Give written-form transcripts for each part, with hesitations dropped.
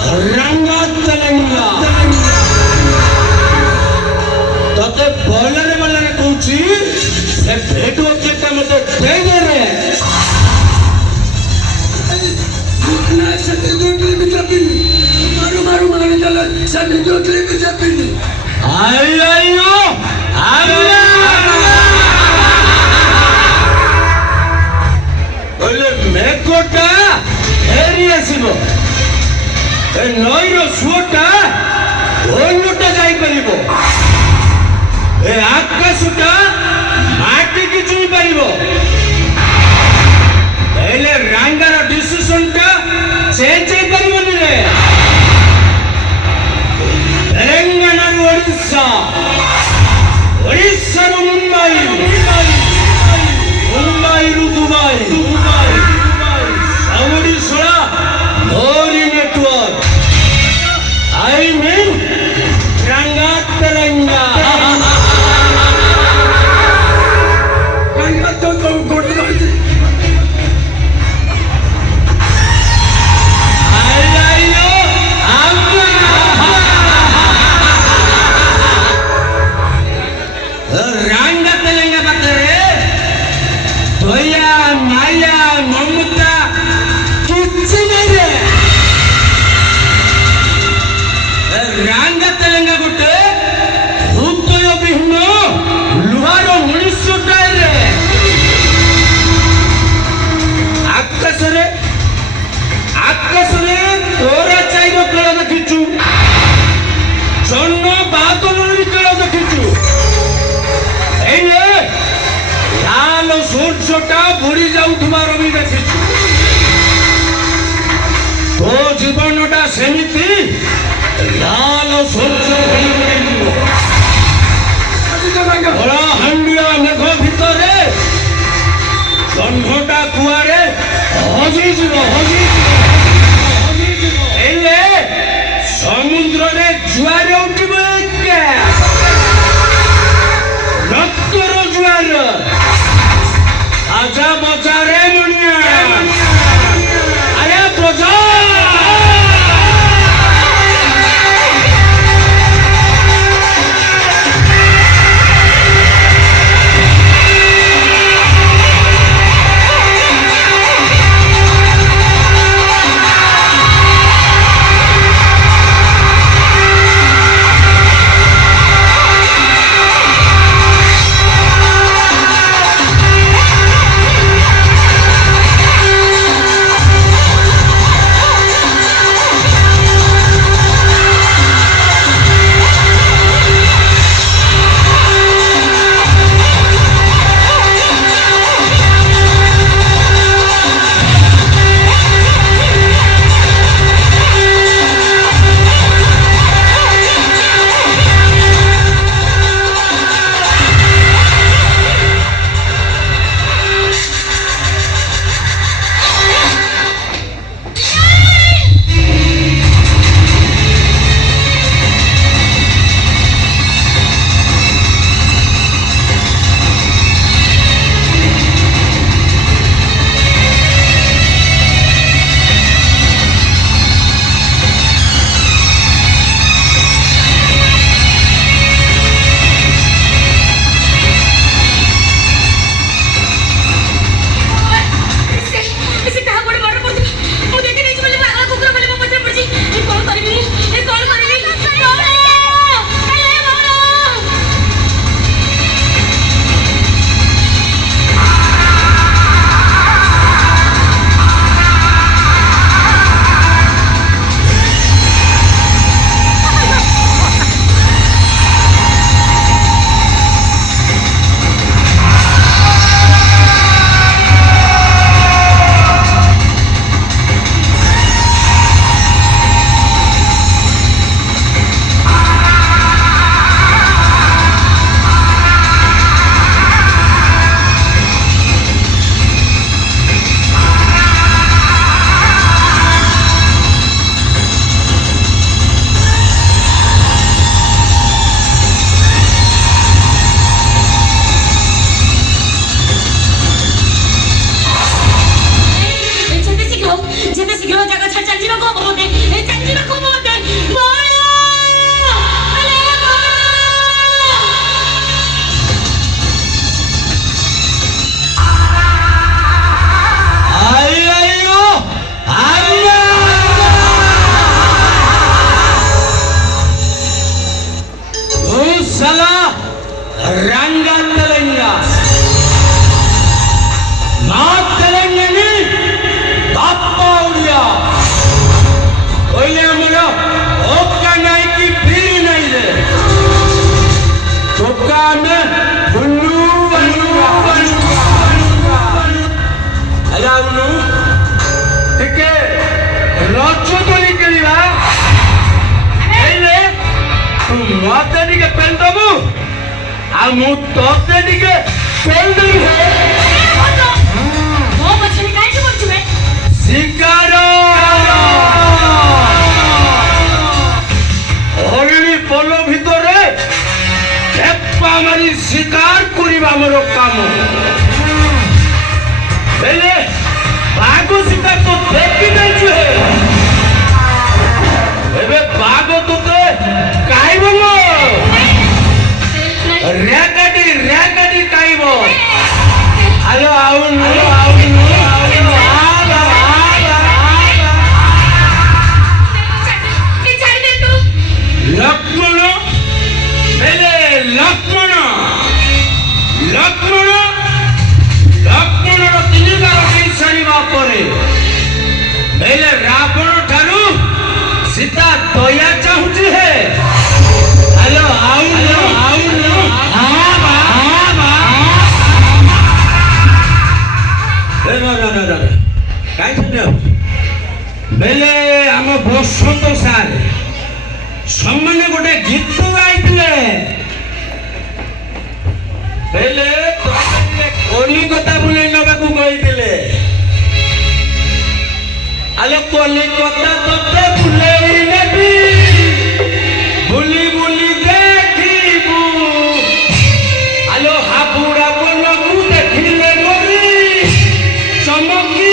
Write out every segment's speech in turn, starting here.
ରଙ୍ଗାତରଙ୍ଗା ତତେ ଭଲରେ ଭଲରେ କହୁଛି ସେ ଭେଟ କେଟା ମତେ ଦେଇଦେରେ ମେଘଟା ଫେରି ଆସିବ ଏ ନଈର ସୁଅଟା ଓଲଟା ଯାଇପାରିବ ଏ ଆକାଶଟା ମାଟିକି ଛୁଇଁ ପାରିବ ହେଲେ ରାଙ୍ଗାର ଡିସିସନଟା ଚେଞ୍ଜ ହେଇପାରିବନି ରେ ତେଲେଙ୍ଗାନାରୁ ଓଡ଼ିଶା ଓଡ଼ିଶାରୁ ମୁମ୍ବାଇ ମୁମ୍ବାଇରୁ ଦୁବାଇ ସାଉଦି ଶଳା ମୋରି ନେଟୱାର୍କ I mean ରଙ୍ଗାତରଙ୍ଗା ରଙ୍ଗାତରଙ୍ଗା ପାଖରେ ଦୟା ମାୟା ମମତା କିଛି ନାହିଁ ରେ ରଙ୍ଗାତରଙ୍ଗା ଗୋଟେ ହୃଦୟବିହୀନ ଲୁହାର ମଣିଷଟାରେ ଆକାଶରେ ଆକାଶରେ ତୋରା ଚାଇର ଖେଳ ଦେଖିଛୁ ଜହ୍ନ ବାଦଲରେ ଖେଳ ଦେଖିଛୁ ଏଇନେ ଲାଲ ସୂର୍ଯ୍ୟଟା ବୁଡ଼ି ଯାଉଥିବାର ବି ଦେଖିଛୁ ତୋ ଜୀବନଟା ସେମିତି ଲାଲ ସୂର୍ଯ୍ୟ ହାଣ୍ଡିଆ ମେଘ ଭିତରେ ଜହ୍ନଟା କୁଆଡ଼େ ହଜିଯିବ ହେଲେ ସମୁଦ୍ରରେ ଜୁଆର ଉଠିବ ରକ୍ତର ଜୁଆର ଆଜା ବଜାରେ ମଣିଆ ଆରେ ବଜା ମତେ ଟିକେ ପେନ୍ ଦବୁ ଆଉ ମୁଁ ତତେ ଟିକେ ପେନ୍ ଦେବି ମୋ ପଛରେ କାହିଁକି ପଡୁଛୁ ବେ? ଶିକାର ହରିଣୀ ପୋଲ ଭିତରେ ଖେପା ମାରି ଶିକାର କରିବା ମୋର କାମ ହେଲେ ବାଘ ଶିକାର ତ ଦେଖି ଯାଇଛୁ ଏବେ ବାଘ ତୋତେ କାଇବ ମୋ ରେଗାଡି କାଇବ ଆଲୋ ଆଉନୁ ଲକ୍ଷ୍ମଣ ହେଲେ ଲକ୍ଷ୍ମଣର 3 ବାର ଦେଇ ସାରିବା ପରେ ହେଲେ ରାବଣ ଠାରୁ ସୀତା ଦୟା ଚାହୁଁଛି ହେ ହ୍ୟାଲୋ କାହିଁ ବେଲେ ଆମ ବସନ୍ତ ସାର୍ ସେମାନେ ଗୋଟେ ଗୀତ ଗାଇଥିଲେ ହେଲେ କଲିକତା ବୁଲେଇ ନେବାକୁ କହିଥିଲେ ଆଲୋ କଲିକତା ତତେ ବୁଲେଇ ନେବି ବୁଲି ବୁଲି ଦେଖିବୁ ଆଲୋ ହାବୁଡା ବନକୁ ଦେଖିଲେ କରି ଚମକି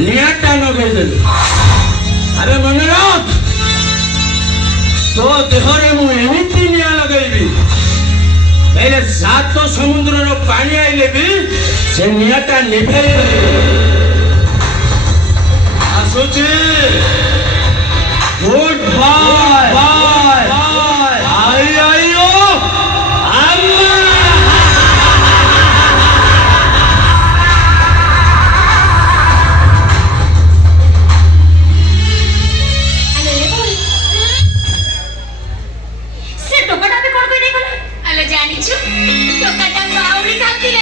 ନିଆଁଟା ଲଗେଇଦେଲୁ ଆରେ ମନେ ରଖ ତୋ ଦେହରେ ମୁଁ ଏମିତି ନିଆଁ ଲଗେଇବି ହେଲେ 7 ସମୁଦ୍ରର ପାଣି ଆଇଲେ ବି ସେ ନିଆଁଟା ନିଭେଇ ଆସୁଛି